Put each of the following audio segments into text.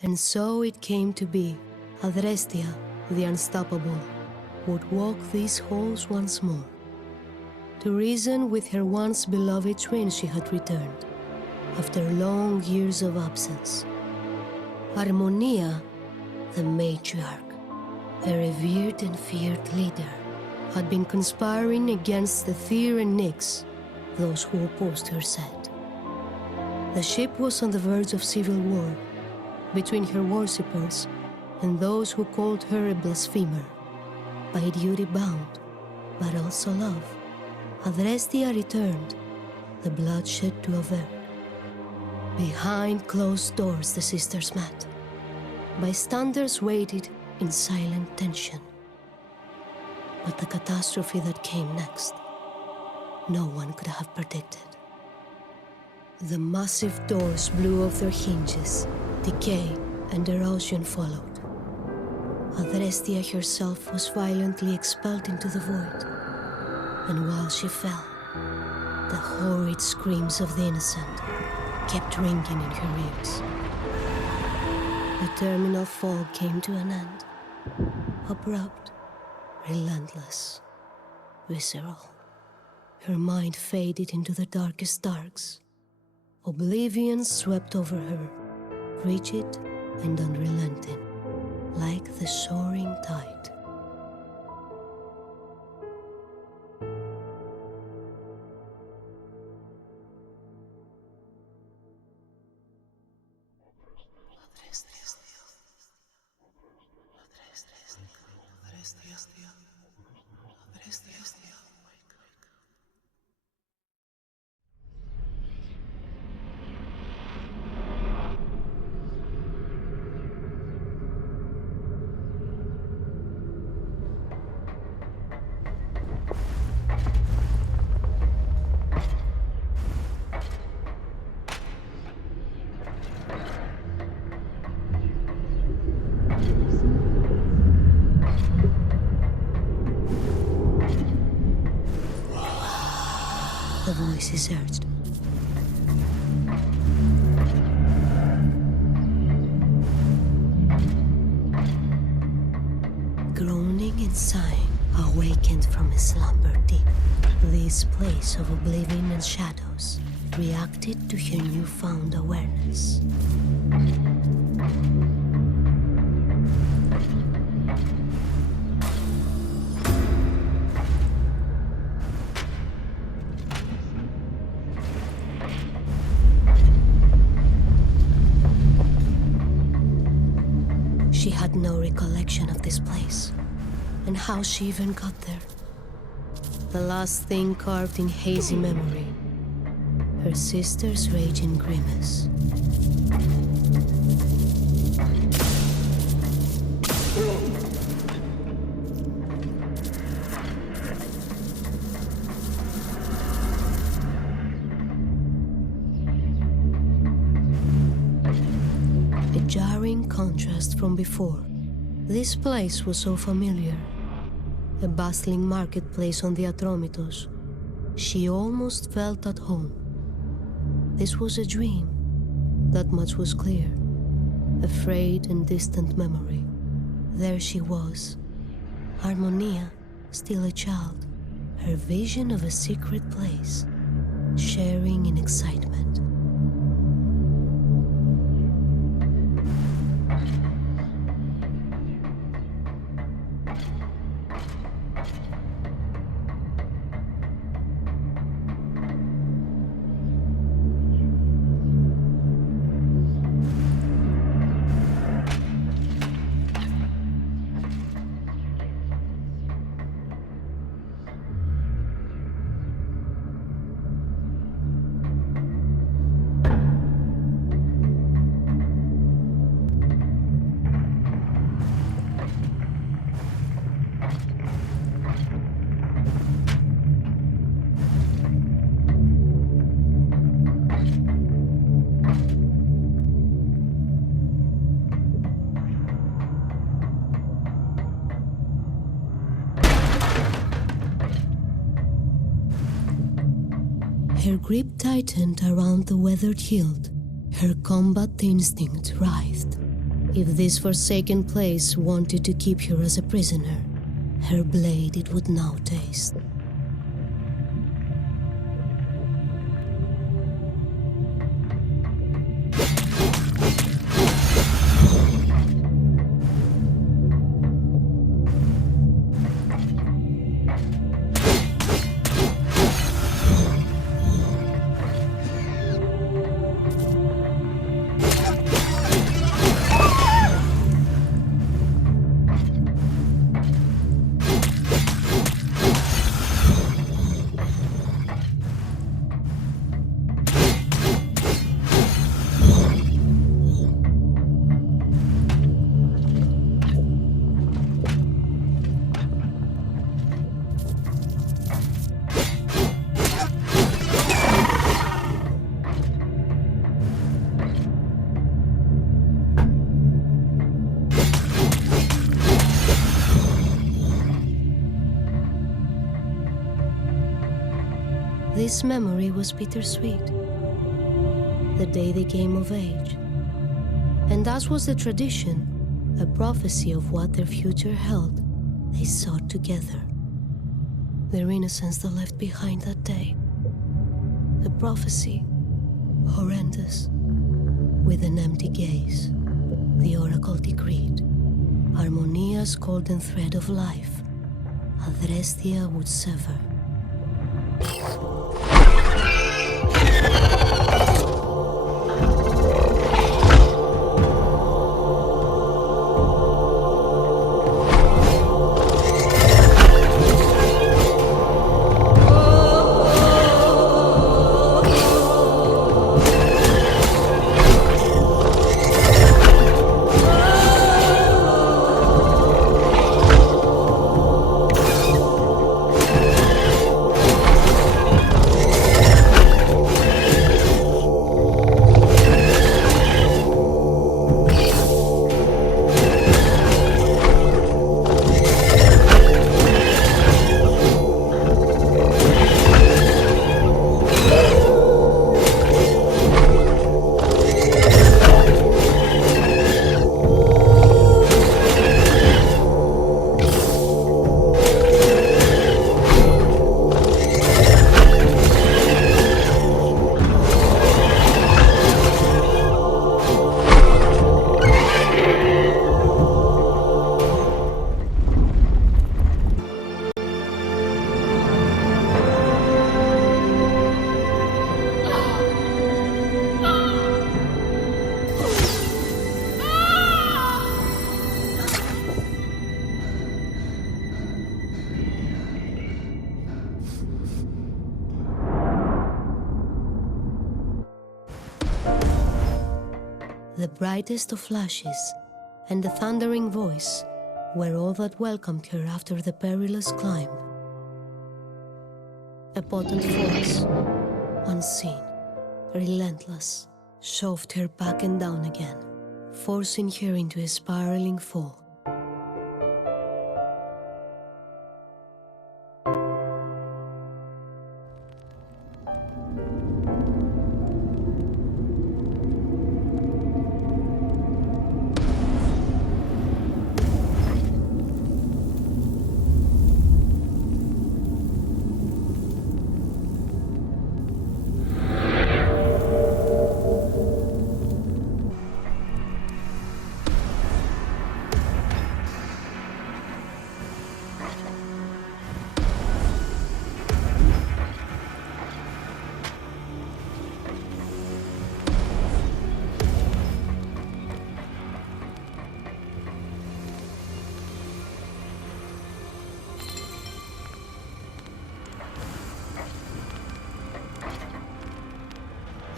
And so it came to be. Adrestia, the unstoppable, would walk these halls once more. To reason with her once beloved twin she had returned, after long years of absence. Harmonia, the matriarch, a revered and feared leader, had been conspiring against the Tyr and Nyx, those who opposed her set. The ship was on the verge of civil war, between her worshippers and those who called her a blasphemer, by duty bound, but also love. Adrestia returned, the bloodshed to avert. Behind closed doors the sisters met. Bystanders waited in silent tension. But the catastrophe that came next, no one could have predicted. The massive doors blew off their hinges, decay and erosion followed. Adrestia herself was violently expelled into the void, and while she fell, the horrid screams of the innocent kept ringing in her ears. The terminal fall came to an end, abrupt, relentless, visceral. Her mind faded into the darkest darks. Oblivion swept over her, rigid and unrelenting, like the soaring tide. The voices urged. Groaning and sighing, awakened from a slumber deep, this place of oblivion and shadows reacted to her newfound awareness. She had no recollection of this place, and how she even got there. The last thing carved in hazy memory, her sister's raging grimace. A jarring contrast from before. This place was so familiar. A bustling marketplace on the Atromitos. She almost felt at home. This was a dream. That much was clear. A frayed and distant memory. There she was. Harmonia, still a child. Her vision of a secret place. Sharing in excitement. Her grip tightened around the weathered hilt. Her combat instinct writhed. If this forsaken place wanted to keep her as a prisoner, her blade it would now taste. This memory was bittersweet. The day they came of age. And as was the tradition, a prophecy of what their future held, they sought together. Their innocence they left behind that day. The prophecy, horrendous. With an empty gaze, the oracle decreed, Harmonia's golden thread of life, Adrestia would sever. The brightest of flashes and the thundering voice were all that welcomed her after the perilous climb. A potent force, unseen, relentless, shoved her back and down again, forcing her into a spiraling fall.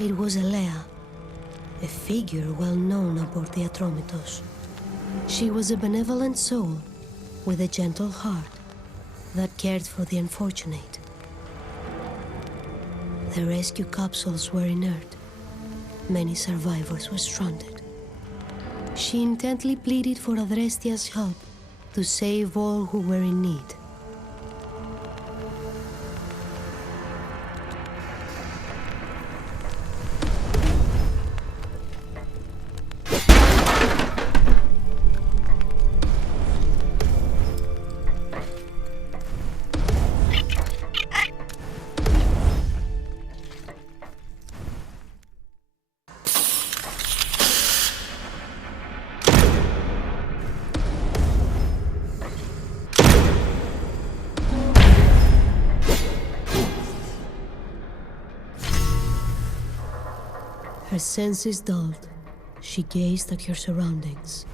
It was Elea, a figure well known aboard the Atromitos. She was a benevolent soul with a gentle heart that cared for the unfortunate. The rescue capsules were inert. Many survivors were stranded. She intently pleaded for Adrestia's help to save all who were in need. Her senses dulled, she gazed at her surroundings.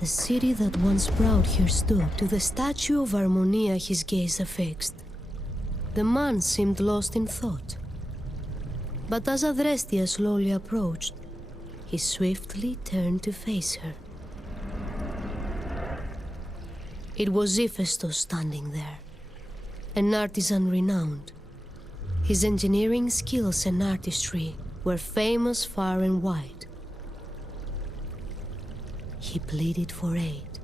The city that once proud here stood, to the statue of Harmonia his gaze affixed. The man seemed lost in thought. But as Adrestia slowly approached, he swiftly turned to face her. It was Hephaestus standing there, an artisan renowned. His engineering skills and artistry were famous far and wide. He pleaded for aid.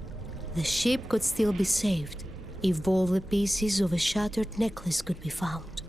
The ship could still be saved if all the pieces of a shattered necklace could be found.